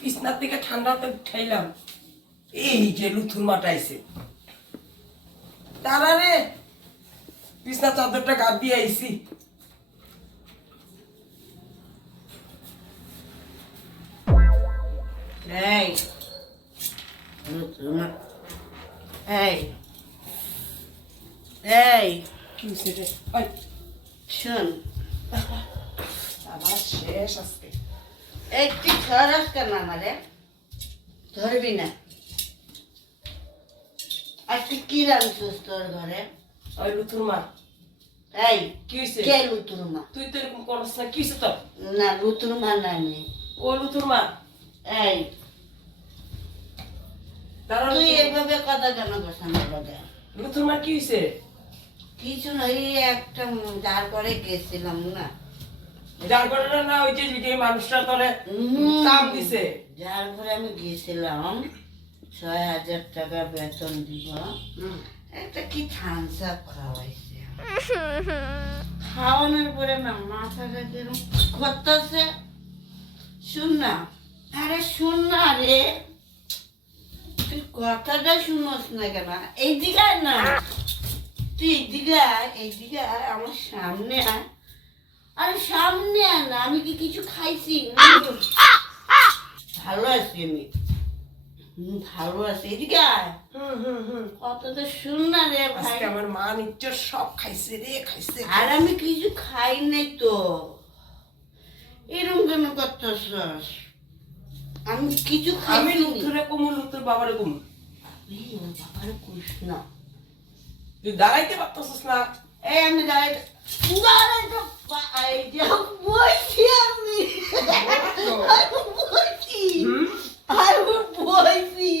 বিছনার থেকে ঠান্ডাতে উঠাইলাম, এই যে লুথুর মাটাইছে তারা রে, বিছনা চাদরটা গাদ দিয়ে আইছি। এই লুথুর এই এই কি হয়েছে রে? ওই শোন, আমার শেষ আজকে। একটি খরচ কেন আমারে ধরবি না। আজকে কি রাঁধছিস তোর ঘরে? ওই লুথুর মা। এই কি হয়েছে? কে লুতুর মা? তুই তো এরকম করস না, কি হয়েছে তোর? না লুতুর মা না আমি। ও লুথুর মা। এই তারা তুই এভাবে কথা কেন করছ আমার লগে? লুথুর মা কি হয়েছে? কিছু না, এই একটা যার করে গেছিলাম না, যার কারণে না ওই যে মানুষটা তোরে কাম দিছে। যার ঘরে আমি গেছিলাম ৬,০০০ টাকা বেতন দিব, একটা কি থামস আপ খাওয়াইছে। খাওয়ানোর পরে না মাথাটা কিরম করতেছে। শুন না, আরে শুন না রে, তুই কথাটা শুনোস না কেন? এইদিকে আয় না, তুই এইদিকে আয়, এইদিকে আয়, আমার সামনে আয়। আরে সামনে আয় না, আমি কি কিছু খাইছি? ভালো আছি আমি, ভালো আছি, এদিকে আয়। কথাটা শুন না রে ভাই। আজকে আমার মা নিশ্চয় সব খাইছে রে, খাইছে। আর আমি কিছু খাই নাই তো, এরকম কেন করতেছস? আমি কিছু খাই। আমি লুথুরে কমু, লুথুর বাবারে কমু। বাবার কইস না, তুই দাঁড়াইতে পারতেছিস না। এই আমি দাঁড়াইতে বলছি, আমি বলছি, আমি বলছি,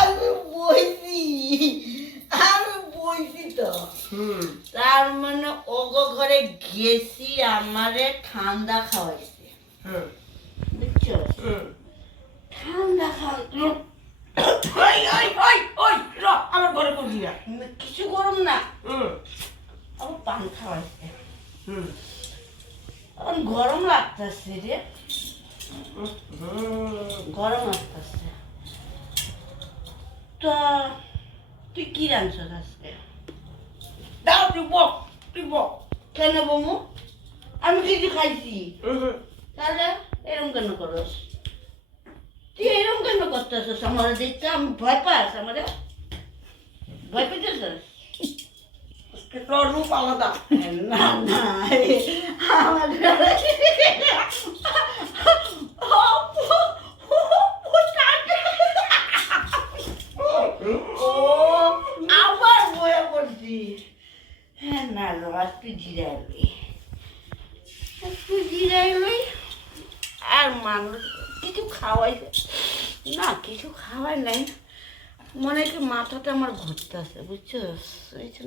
আমি বলছি, আমি বলছি তো। তার মানে ওগো ঘরে গেছি, আমারে ঠান্ডা খাওয়াইছে, বুঝছো? ঠান্ডা খাওয়াইছে। ওই ওই ওই ওই র, আমার ঘরে করবি না। কিছু গরম না, আমার পান খাওয়াইছে। এখন গরম লাগতেছে রে, গরম লাগতেছে। তো তুই কি রাঁধছ আজকে? দাও, তুই বক, তুই বক। কেন বমু? আমি কিছু খাইছি, তাহলে এরকম কেন করস? তুই এরকম কেন করতেছিস? আমার দেখতে আমি ভয় পাস? আমারে ভয় পেতেছিস? তোর রূপ আলাদা। না না, আমার আবার বয়ে পড়ছি। হ্যাঁ না রস, তুই জিরাইলি, তুই জিরাইলি। আর মানুষ কিছু খাওয়াইছে না, কিছু খাওয়াই নাই, মনে কি মাথাটা আমার ঘুরতেছে, বুঝছো?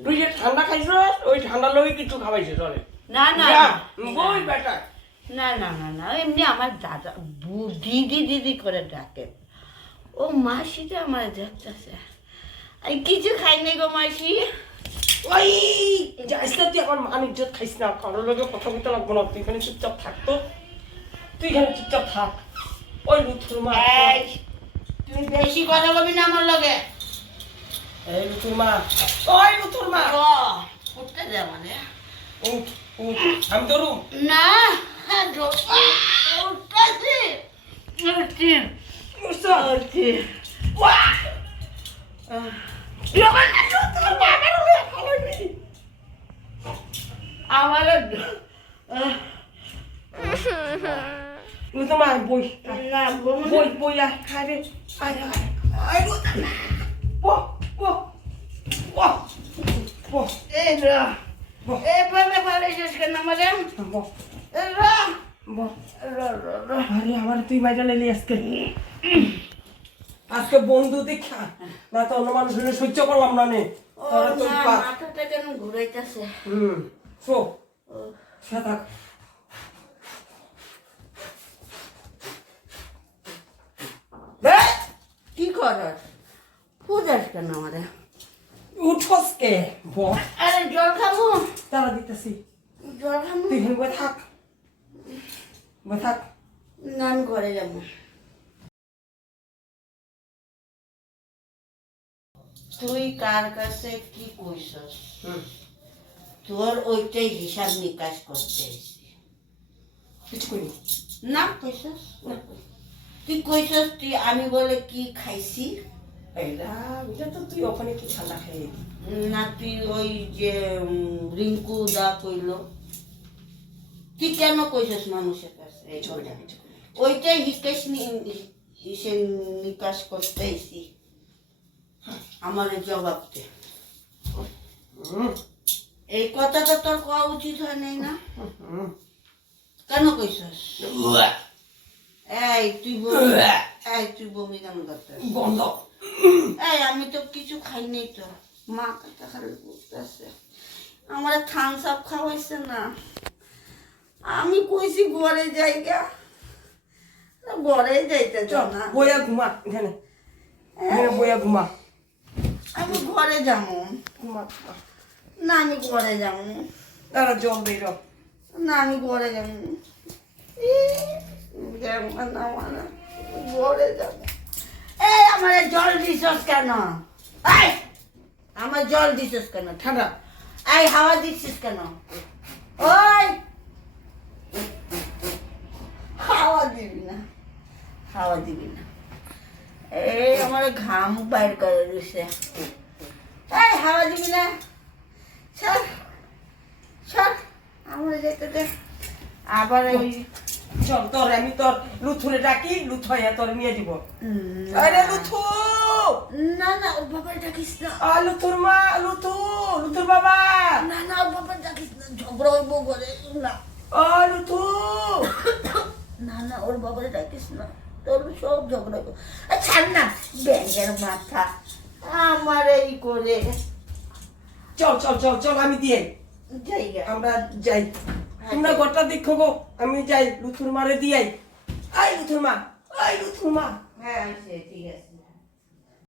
তুই যে ঠান্ডা খাইছ, ওই ঠান্ডা লোক কিছু খাওয়াইছে চলে। না না বই বেটা। না না না না, এমনি আমার দাদা দিদি দিদি করে ডাকে, ও মাসিটা আমার দেখতেছে। আমি কিছু খাই নাই গো মাসি। ওই যাইস না, তুই আমার মান ইজ্জত খাইস না, কারোর লোকে কথা বলতে লাগবো না। তুই এখানে চুপচাপ থাকতো, তুই এখানে চুপচাপ থাক। ওই লুথুর মা, এই তুই বেশি কথা বলবি না আমার লগে। এই লুথুর মা, ওই লুথুর মা। উঠতে দে মানে। উঠ উঠ, আমি তো রুম না উঠতেছি, উঠছি উঠছি। আমার লুথুর মা বই, না বই বই, আয় আয় রে, আয় আয় আয় লুথুর মা। বহ বহ বহ বহ, এই রা এভাবে পালাইছিস কেন আমারে? বহ রা বহ। রা রা রা। আরে আমার তুই মাইটা লেলি আজকে। আজকে বন্ধু দেখা না তো অন্য মানুষ হলে সহ্য করলাম না নে। ও তোরা তুই না, পা। মাথাটা কেন ঘুরাইতেছে? শো সে থাক। কি করস? পূজাস কেন আমারে? উঠস কে? বহ, আরে জল খাবো, তারা দিতেছি। জল খাবো। তুই এখানে বই থাক, বই থাক। না আমি ঘরে যাবো। তুই কার কাছে কি কইছস? তোর ওইটাই হিসাব নিকাশ করতে এসেছি। কিছু করি না কইছস? তুই কইছস তুই আমি বলে কি খাইছি? এটা তো তুই ওখানে কি ঠান্ডা খাইয়ে দি। না তুই ওই যে রিঙ্কু দা কইলো, তুই কেন কইছস মানুষের কাছে? ওইটাই হিসেব নিকাশ করতে এসেছি। আমার জবাব দে। এই কথাটা তোর কোয়া উচিত হয় নাই না? কেন কইছস? তুই বমি কেন করতে? বন্ধ। আমি তো কিছু খাই নাই তো। মা কথা খালি করতেছে। আমার থামস আপ খাওয়াইছে না। আমি কইছি ঘরে যাইগা, ঘরে যাইতে চল না। বইয়া ঘুমা এখানে, বইয়া ঘুমা। আমি ঘরে যাবো ঘুমা না, আমি ঘরে যাবো তারা জল দিল। না, আমি ঘরে যাবো ঘরে যাবো। আমার জল দিছস কেন? আমার জল দিছস কেন? ঠান্ডা হাওয়া দিচ্ছিস কেন? ওই হাওয়া দিবি না, হাওয়া দিবি না। আমার ঘাম বাইর করে দিছে। হাওয়া দিবি না, সর সর, আমরা যেতে দে। আবার ওই চল তোর আমি তোর লুথুরে ডাকি, লুথু হইয়া তোর নিয়ে দিব। আরে লুথু! না না, ওর বাবার ডাকিস না। লুথুর মা, লুথুর বাবা। না না, ওর বাবার ডাকিস না, ঝগড়া হইব ঘরে। না লুথু! না না, ওর বাবার ডাকিস না, তোর সব ঝগড়া হইব। ছাড় না, ব্যাঙের মাথা আমার এই করে। চল চল চল চল, আমি দিয়ে যাই গে। আমরা যাই। তোমরা গোটা দেখো গো, আমি যাই লুথুর মারে দিয়াই। লুথুর মা, লুথুর মা। হ্যাঁ, ঠিক আছে।